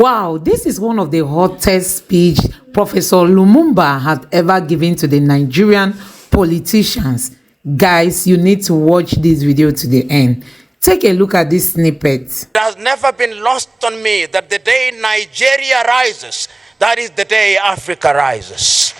Wow, this is one of the hottest speech Professor Lumumba had ever given to the Nigerian politicians. Guys, you need to watch this video to the end. Take a look at this snippet. It has never been lost on me that the day Nigeria rises, that is the day Africa rises.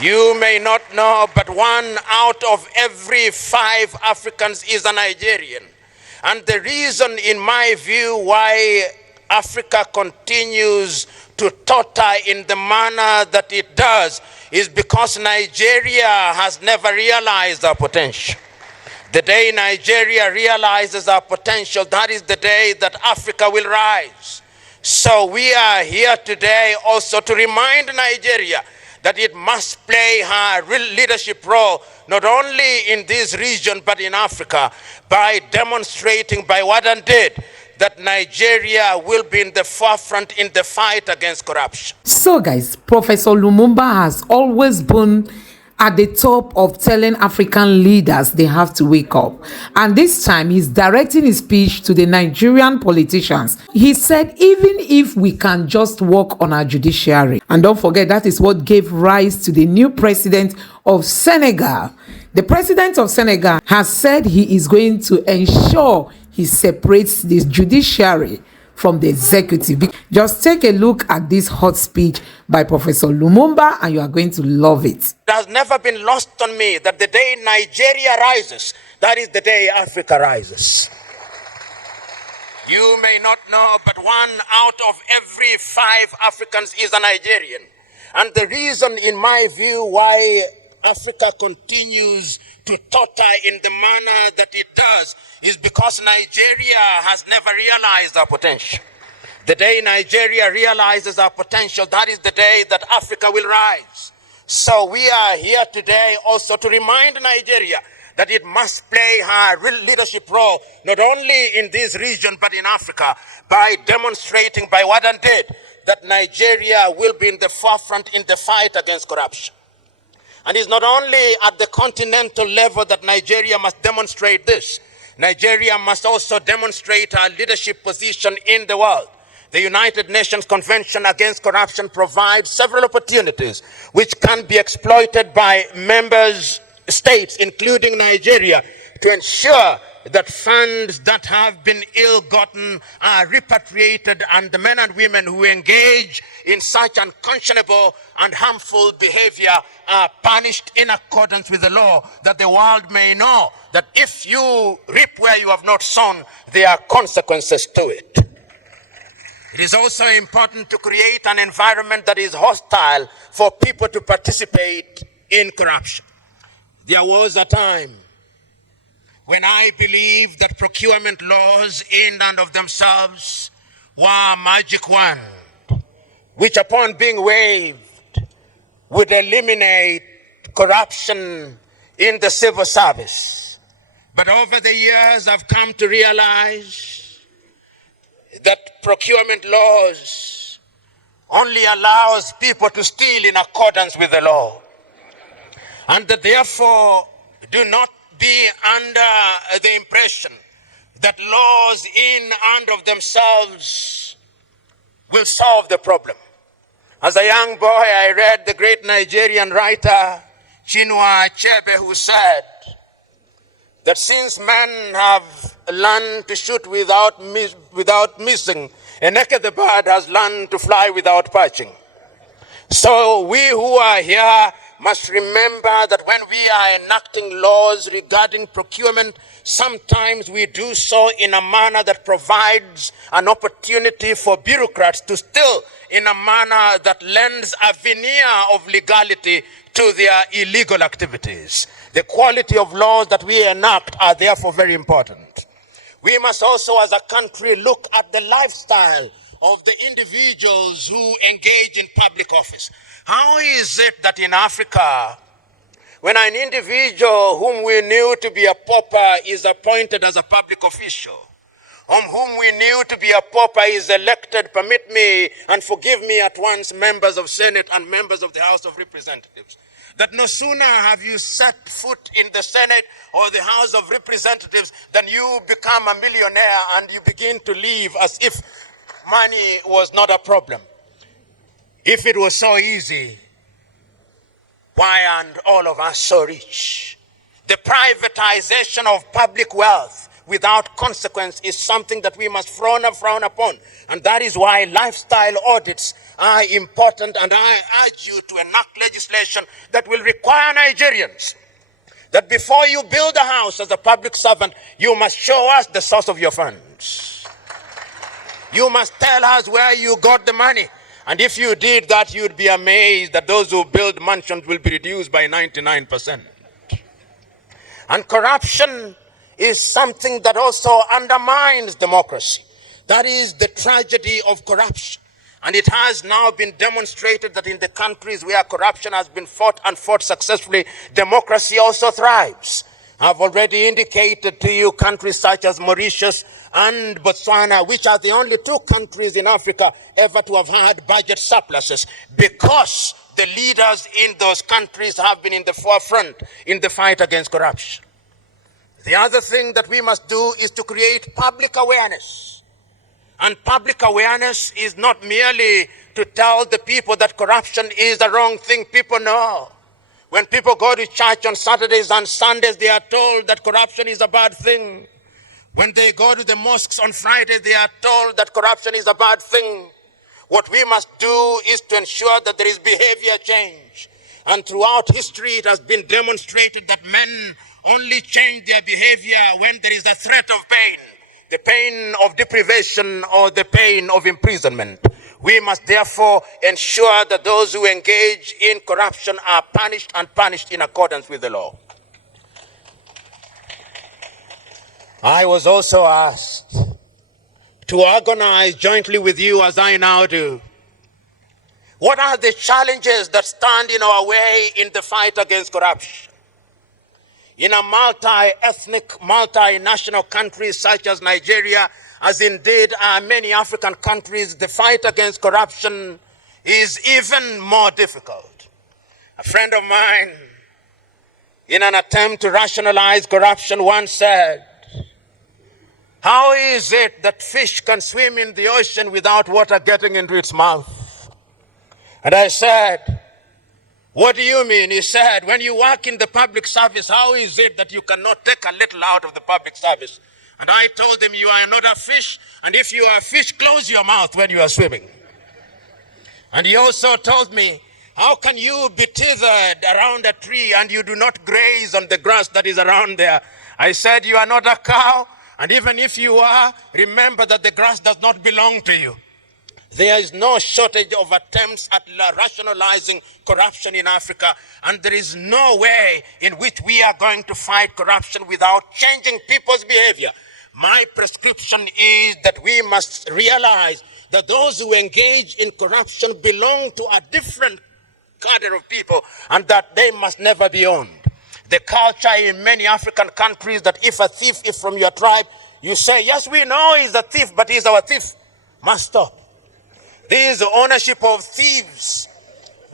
You may not know, but 1 out of every 5 Africans is a Nigerian. And the reason, in my view, why Africa continues to totter in the manner that it does is because Nigeria has never realized our potential. The day Nigeria realizes our potential, that is the day that Africa will rise. So we are here today also to remind Nigeria that it must play her real leadership role, not only in this region, but in Africa, by demonstrating by what and did that Nigeria will be in the forefront in the fight against corruption. So guys, Professor Lumumba has always been at the top of telling African leaders they have to wake up. And this time he's directing his speech to the Nigerian politicians. He said, even if we can just work on our judiciary, and don't forget that is what gave rise to the new president of Senegal. The president of Senegal has said he is going to ensure he separates the judiciary from the executive. Just take a look at this hot speech by Professor Lumumba and you are going to love it. It has never been lost on me that the day Nigeria rises, that is the day Africa rises. You may not know, but 1 out of every 5 Africans is a Nigerian. And the reason, in my view, why Africa continues to totter in the manner that it does is because Nigeria has never realized our potential. The day Nigeria realizes our potential, that is the day that Africa will rise. So we are here today also to remind Nigeria that it must play her real leadership role, not only in this region, but in Africa, by demonstrating by what and did that Nigeria will be in the forefront in the fight against corruption. And it's not only at the continental level that Nigeria must demonstrate this. Nigeria must also demonstrate our leadership position in the world. The United Nations Convention Against Corruption provides several opportunities which can be exploited by members states, including Nigeria, to ensure that funds that have been ill-gotten are repatriated and the men and women who engage in such unconscionable and harmful behavior are punished in accordance with the law, that the world may know that if you reap where you have not sown, there are consequences to it. It is also important to create an environment that is hostile for people to participate in corruption. There was a time when I believed that procurement laws in and of themselves were a magic wand, which upon being waived would eliminate corruption in the civil service. But over the years, I've come to realize that procurement laws only allows people to steal in accordance with the law, and that therefore do not be under the impression that laws in and of themselves will solve the problem. As a young boy, I read the great Nigerian writer Chinua Achebe, who said that since men have learned to shoot without missing, a naked bird has learned to fly without perching. So we who are here must remember that when we are enacting laws regarding procurement, sometimes we do so in a manner that provides an opportunity for bureaucrats to steal in a manner that lends a veneer of legality to their illegal activities. The quality of laws that we enact are therefore very important. We must also, as a country, look at the lifestyle of the individuals who engage in public office. How is it that in Africa, when an individual whom we knew to be a pauper is appointed as a public official, whom we knew to be a pauper is elected, permit me and forgive me at once, members of Senate and members of the House of Representatives, that no sooner have you set foot in the Senate or the House of Representatives than you become a millionaire and you begin to live as if money was not a problem. If it was so easy, why aren't all of us so rich? The privatization of public wealth without consequence is something that we must frown upon. And that is why lifestyle audits are important, and I urge you to enact legislation that will require Nigerians that before you build a house as a public servant, you must show us the source of your funds. You must tell us where you got the money. And if you did that, you'd be amazed that those who build mansions will be reduced by 99%. And corruption is something that also undermines democracy. That is the tragedy of corruption. And it has now been demonstrated that in the countries where corruption has been fought and fought successfully, democracy also thrives. I've already indicated to you countries such as Mauritius and Botswana, which are the only two countries in Africa ever to have had budget surpluses, because the leaders in those countries have been in the forefront in the fight against corruption. The other thing that we must do is to create public awareness. And public awareness is not merely to tell the people that corruption is the wrong thing. People know. When people go to church on Saturdays and Sundays, they are told that corruption is a bad thing. When they go to the mosques on Friday, they are told that corruption is a bad thing. What we must do is to ensure that there is behavior change. And throughout history, it has been demonstrated that men only change their behavior when there is a threat of pain, the pain of deprivation or the pain of imprisonment. We must therefore ensure that those who engage in corruption are punished, and punished in accordance with the law. I was also asked to organize jointly with you, as I now do, what are the challenges that stand in our way in the fight against corruption? In a multi-ethnic, multinational country such as Nigeria, as indeed are many African countries, the fight against corruption is even more difficult. A friend of mine, in an attempt to rationalize corruption, once said, "How is it that fish can swim in the ocean without water getting into its mouth?" And I said, "What do you mean?" He said, "When you work in the public service, how is it that you cannot take a little out of the public service?" And I told him, "You are not a fish, and if you are a fish, close your mouth when you are swimming." And he also told me, "How can you be tethered around a tree and you do not graze on the grass that is around there?" I said, "You are not a cow, and even if you are, remember that the grass does not belong to you." There is no shortage of attempts at rationalizing corruption in Africa, and there is no way in which we are going to fight corruption without changing people's behavior. My prescription is that we must realize that those who engage in corruption belong to a different cadre of people, and that they must never be owned. The culture in many African countries that if a thief is from your tribe, you say, "Yes, we know he's a thief, but he's our thief," must stop. There is ownership of thieves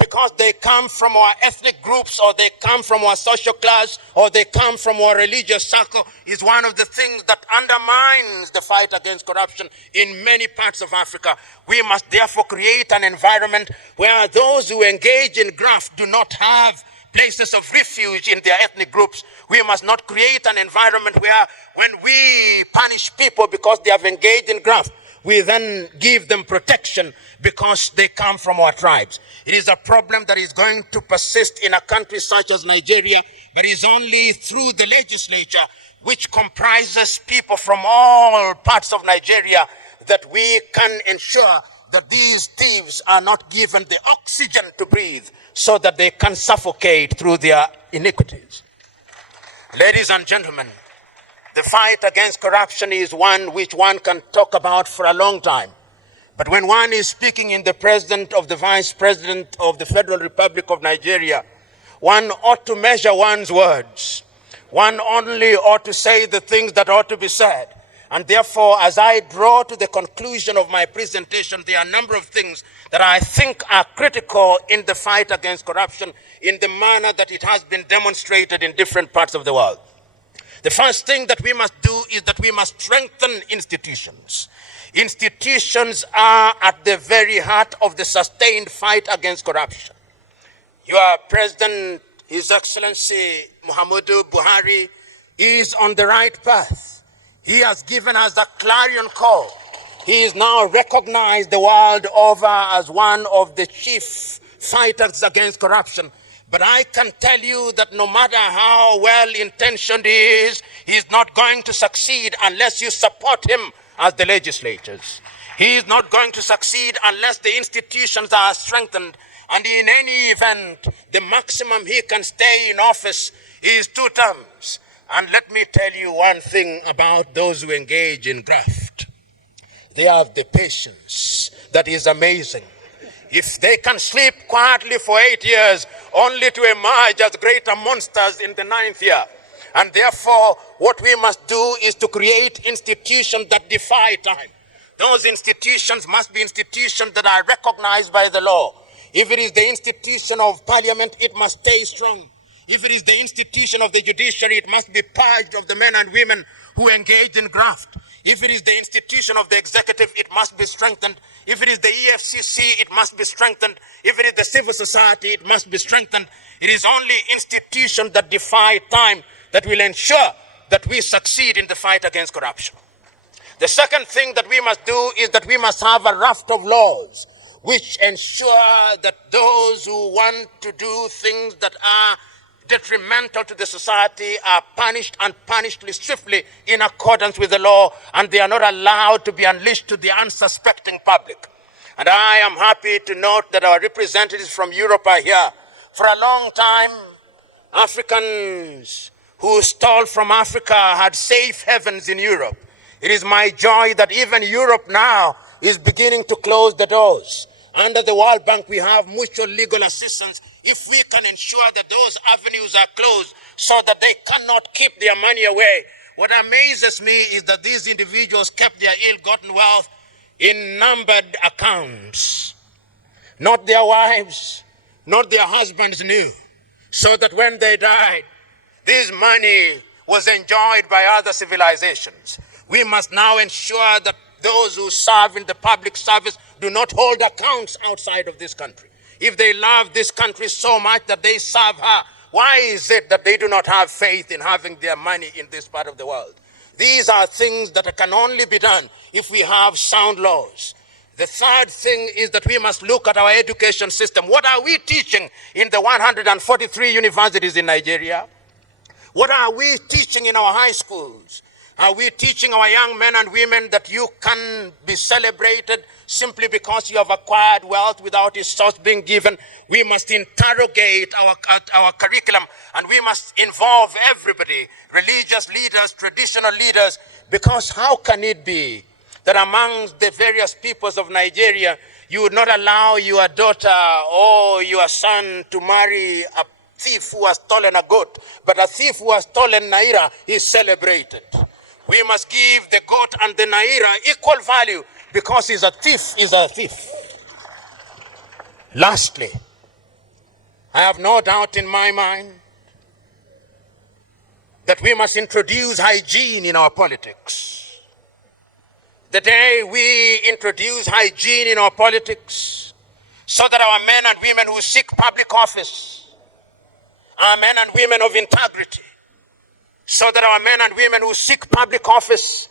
because they come from our ethnic groups, or they come from our social class, or they come from our religious circle, is one of the things that undermines the fight against corruption in many parts of Africa. We must therefore create an environment where those who engage in graft do not have places of refuge in their ethnic groups. We must not create an environment where when we punish people because they have engaged in graft, we then give them protection because they come from our tribes. It is a problem that is going to persist in a country such as Nigeria, but is only through the legislature, which comprises people from all parts of Nigeria, that we can ensure that these thieves are not given the oxygen to breathe so that they can suffocate through their iniquities. Ladies and gentlemen, the fight against corruption is one which one can talk about for a long time. But when one is speaking in the presence of the Vice President of the Federal Republic of Nigeria, one ought to measure one's words. One only ought to say the things that ought to be said. And therefore, as I draw to the conclusion of my presentation, there are a number of things that I think are critical in the fight against corruption in the manner that it has been demonstrated in different parts of the world. The first thing that we must do is that we must strengthen institutions. Institutions are at the very heart of the sustained fight against corruption. Your President, His Excellency Muhammadu Buhari, is on the right path. He has given us a clarion call. He is now recognized the world over as one of the chief fighters against corruption. But I can tell you that no matter how well-intentioned he is, he's not going to succeed unless you support him as the legislators. He is not going to succeed unless the institutions are strengthened. And in any event, the maximum he can stay in office is 2 terms. And let me tell you one thing about those who engage in graft. They have the patience that is amazing. If they can sleep quietly for 8 years, only to emerge as greater monsters in the 9th year. And therefore, what we must do is to create institutions that defy time. Those institutions must be institutions that are recognized by the law. If it is the institution of parliament, it must stay strong. If it is the institution of the judiciary, it must be purged of the men and women who engage in graft. If it is the institution of the executive, it must be strengthened. If it is the EFCC, it must be strengthened. If it is the civil society, it must be strengthened. It is only institutions that defy time that will ensure that we succeed in the fight against corruption. The second thing that we must do is that we must have a raft of laws which ensure that those who want to do things that are detrimental to the society are punished, and punished swiftly in accordance with the law, and they are not allowed to be unleashed to the unsuspecting public. And I am happy to note that our representatives from Europe are here. For a long time, Africans who stole from Africa had safe havens in Europe. It is my joy that even Europe now is beginning to close the doors. Under the World Bank, we have mutual legal assistance if we can ensure that those avenues are closed so that they cannot keep their money away. What amazes me is that these individuals kept their ill-gotten wealth in numbered accounts. Not their wives, not their husbands knew. So that when they died, this money was enjoyed by other civilizations. We must now ensure that those who serve in the public service do not hold accounts outside of this country. If they love this country so much that they serve her, why is it that they do not have faith in having their money in this part of the world? These are things that can only be done if we have sound laws. The third thing is that we must look at our education system. What are we teaching in the 143 universities in Nigeria? What are we teaching in our high schools? Are we teaching our young men and women that you can be celebrated simply because you have acquired wealth without its source being given? We must interrogate our curriculum, and we must involve everybody, religious leaders, traditional leaders, because how can it be that amongst the various peoples of Nigeria, you would not allow your daughter or your son to marry a thief who has stolen a goat, but a thief who has stolen naira is celebrated? We must give the goat and the naira equal value, because he's a thief is a thief. Lastly, I have no doubt in my mind that we must introduce hygiene in our politics. The day we introduce hygiene in our politics, so that our men and women who seek public office are men and women of integrity, so that our men and women who seek public office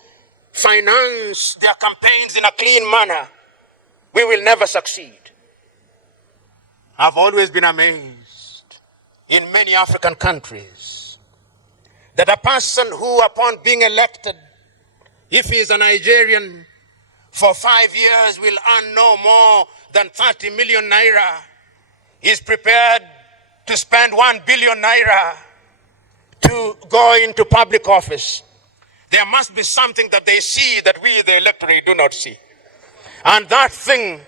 finance their campaigns in a clean manner, we will never succeed. I've always been amazed in many African countries that a person who, upon being elected, if he is a Nigerian, for 5 years will earn no more than 30 million naira, is prepared to spend 1 billion naira to go into public office. There must be something that they see that we, the electorate, do not see. And that thing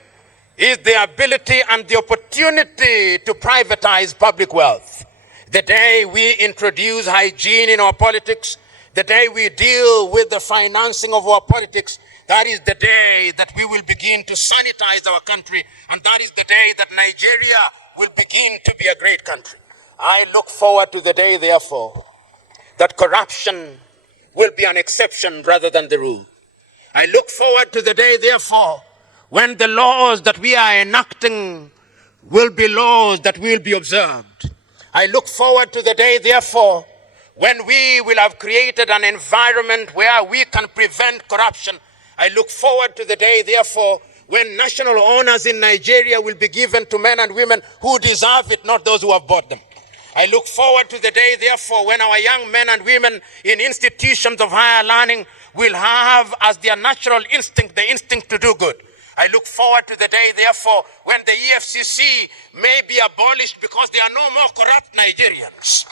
is the ability and the opportunity to privatize public wealth. The day we introduce hygiene in our politics, the day we deal with the financing of our politics, that is the day that we will begin to sanitize our country, and that is the day that Nigeria will begin to be a great country. I look forward to the day, therefore, that corruption will be an exception rather than the rule. I look forward to the day, therefore, when the laws that we are enacting will be laws that will be observed. I look forward to the day, therefore, when we will have created an environment where we can prevent corruption. I look forward to the day, therefore, when national honors in Nigeria will be given to men and women who deserve it, not those who have bought them. I look forward to the day, therefore, when our young men and women in institutions of higher learning will have as their natural instinct, the instinct to do good. I look forward to the day, therefore, when the EFCC may be abolished because there are no more corrupt Nigerians.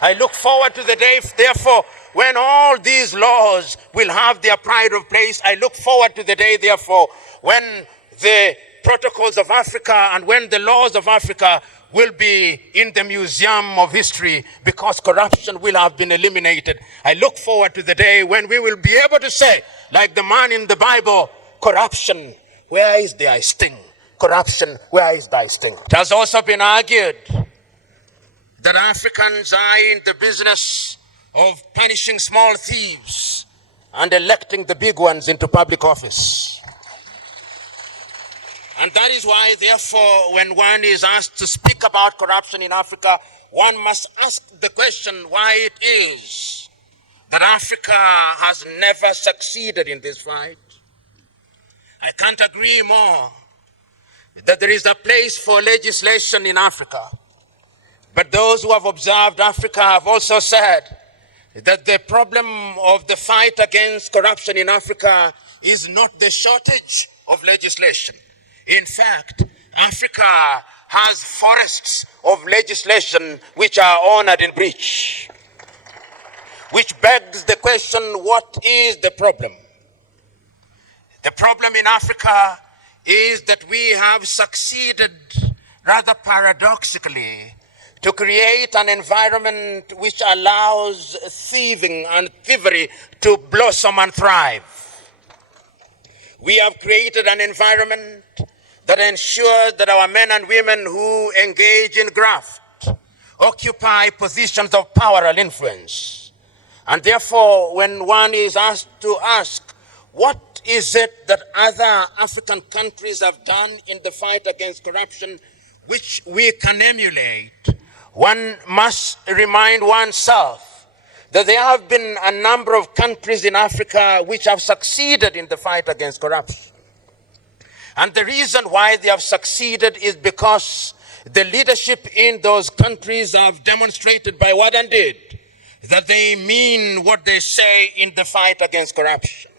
I look forward to the day, therefore, when all these laws will have their pride of place. I look forward to the day, therefore, when the protocols of Africa and when the laws of Africa will be in the museum of history because corruption will have been eliminated. I look forward to the day when we will be able to say, like the man in the Bible, corruption, where is thy sting? Corruption, where is thy sting? It has also been argued that Africans are in the business of punishing small thieves and electing the big ones into public office. And that is why, therefore, when one is asked to speak about corruption in Africa, one must ask the question why it is that Africa has never succeeded in this fight. I can't agree more that there is a place for legislation in Africa. But those who have observed Africa have also said that the problem of the fight against corruption in Africa is not the shortage of legislation. In fact, Africa has forests of legislation which are honored in breach, which begs the question, what is the problem? The problem in Africa is that we have succeeded, rather paradoxically, to create an environment which allows thieving and thievery to blossom and thrive. We have created an environment that ensures that our men and women who engage in graft occupy positions of power and influence. And therefore, when one is asked to ask, what is it that other African countries have done in the fight against corruption which we can emulate, one must remind oneself that there have been a number of countries in Africa which have succeeded in the fight against corruption. And the reason why they have succeeded is because the leadership in those countries have demonstrated by word and deed that they mean what they say in the fight against corruption.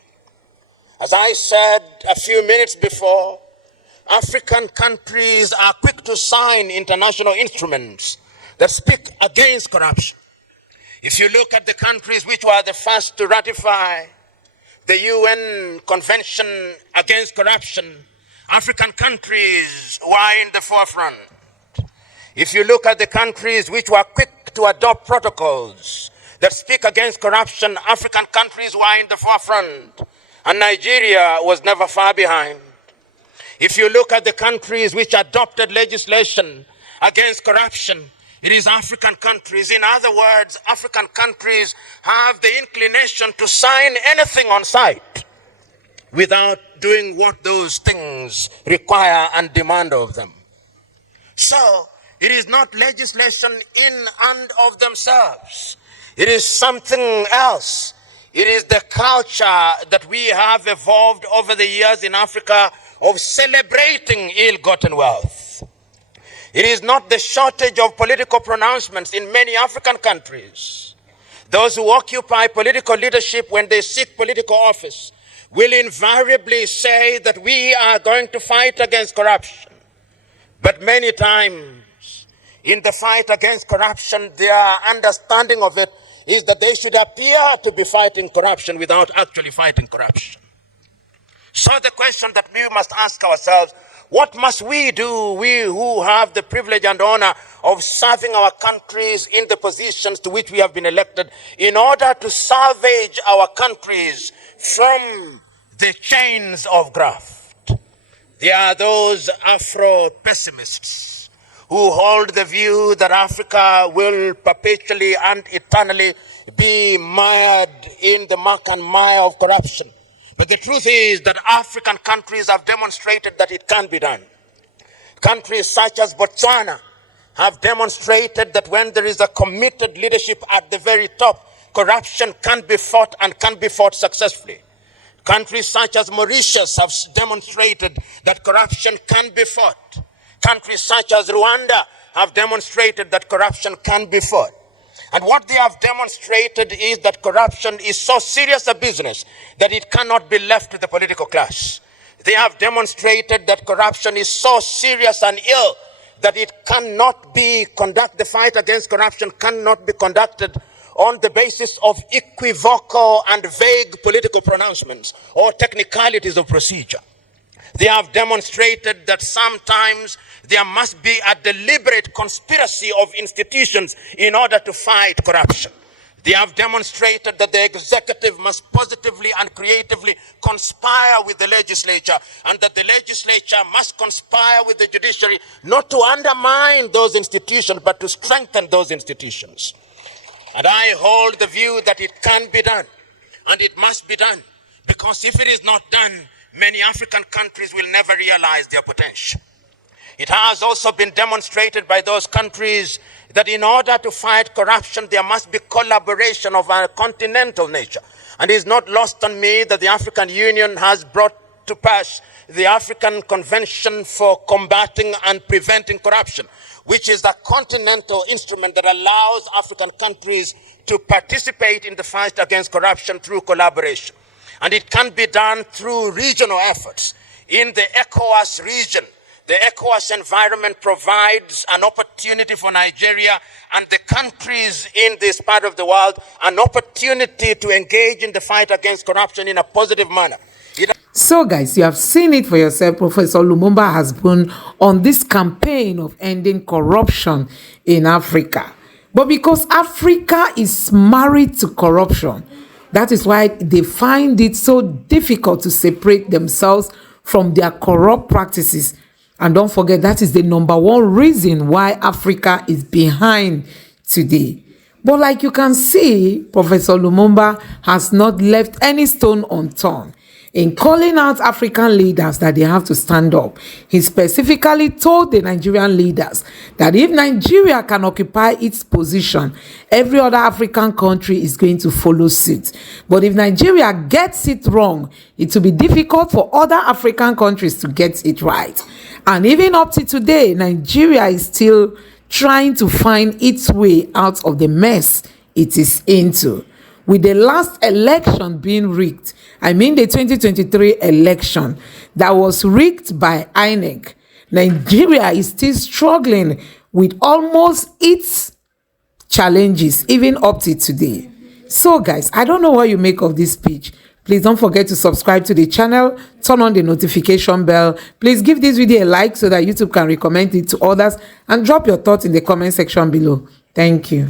As I said a few minutes before, African countries are quick to sign international instruments that speak against corruption. If you look at the countries which were the first to ratify the UN Convention Against Corruption, African countries were in the forefront. If you look at the countries which were quick to adopt protocols that speak against corruption, African countries were in the forefront, and Nigeria was never far behind. If you look at the countries which adopted legislation against corruption, it is African countries. In other words, African countries have the inclination to sign anything on sight without doing what those things require and demand of them. So, it is not legislation in and of themselves. It is something else. It is the culture that we have evolved over the years in Africa of celebrating ill-gotten wealth. It is not the shortage of political pronouncements in many African countries. Those who occupy political leadership when they seek political office will invariably say that we are going to fight against corruption. But many times in the fight against corruption, their understanding of it is that they should appear to be fighting corruption without actually fighting corruption. So the question that we must ask ourselves, what must we do, we who have the privilege and honor of serving our countries in the positions to which we have been elected, in order to salvage our countries from the chains of graft? There are those Afro-pessimists who hold the view that Africa will perpetually and eternally be mired in the muck and mire of corruption. But the truth is that African countries have demonstrated that it can be done. Countries such as Botswana have demonstrated that when there is a committed leadership at the very top, corruption can be fought and can be fought successfully. Countries such as Mauritius have demonstrated that corruption can be fought. Countries such as Rwanda have demonstrated that corruption can be fought. And what they have demonstrated is that corruption is so serious a business that it cannot be left to the political class. They have demonstrated that corruption is so serious and ill that it cannot be the fight against corruption cannot be conducted on the basis of equivocal and vague political pronouncements or technicalities of procedure. They have demonstrated that sometimes there must be a deliberate conspiracy of institutions in order to fight corruption. They have demonstrated that the executive must positively and creatively conspire with the legislature, and that the legislature must conspire with the judiciary not to undermine those institutions, but to strengthen those institutions. And I hold the view that it can be done, and it must be done, because if it is not done, many African countries will never realize their potential. It has also been demonstrated by those countries that in order to fight corruption, there must be collaboration of a continental nature. And it is not lost on me that the African Union has brought to pass the African Convention for Combating and Preventing Corruption, which is a continental instrument that allows African countries to participate in the fight against corruption through collaboration. And it can be done through regional efforts. In the ECOWAS region, the ECOWAS environment provides an opportunity for Nigeria and the countries in this part of the world an opportunity to engage in the fight against corruption in a positive manner. So guys, you have seen it for yourself. Professor Lumumba has been on this campaign of ending corruption in Africa. But because Africa is married to corruption, that is why they find it so difficult to separate themselves from their corrupt practices. And don't forget, that is the number one reason why Africa is behind today. But like you can see, Professor Lumumba has not left any stone unturned in calling out African leaders that they have to stand up. He specifically told the Nigerian leaders that if Nigeria can occupy its position, every other African country is going to follow suit. But if Nigeria gets it wrong, it will be difficult for other African countries to get it right. And even up to today, Nigeria is still trying to find its way out of the mess it is into. With the last election being rigged, I mean the 2023 election that was rigged by INEC, Nigeria is still struggling with almost its challenges, even up to today. So guys, I don't know what you make of this speech. Please don't forget to subscribe to the channel, turn on the notification bell. Please give this video a like so that YouTube can recommend it to others, and drop your thoughts in the comment section below. Thank you.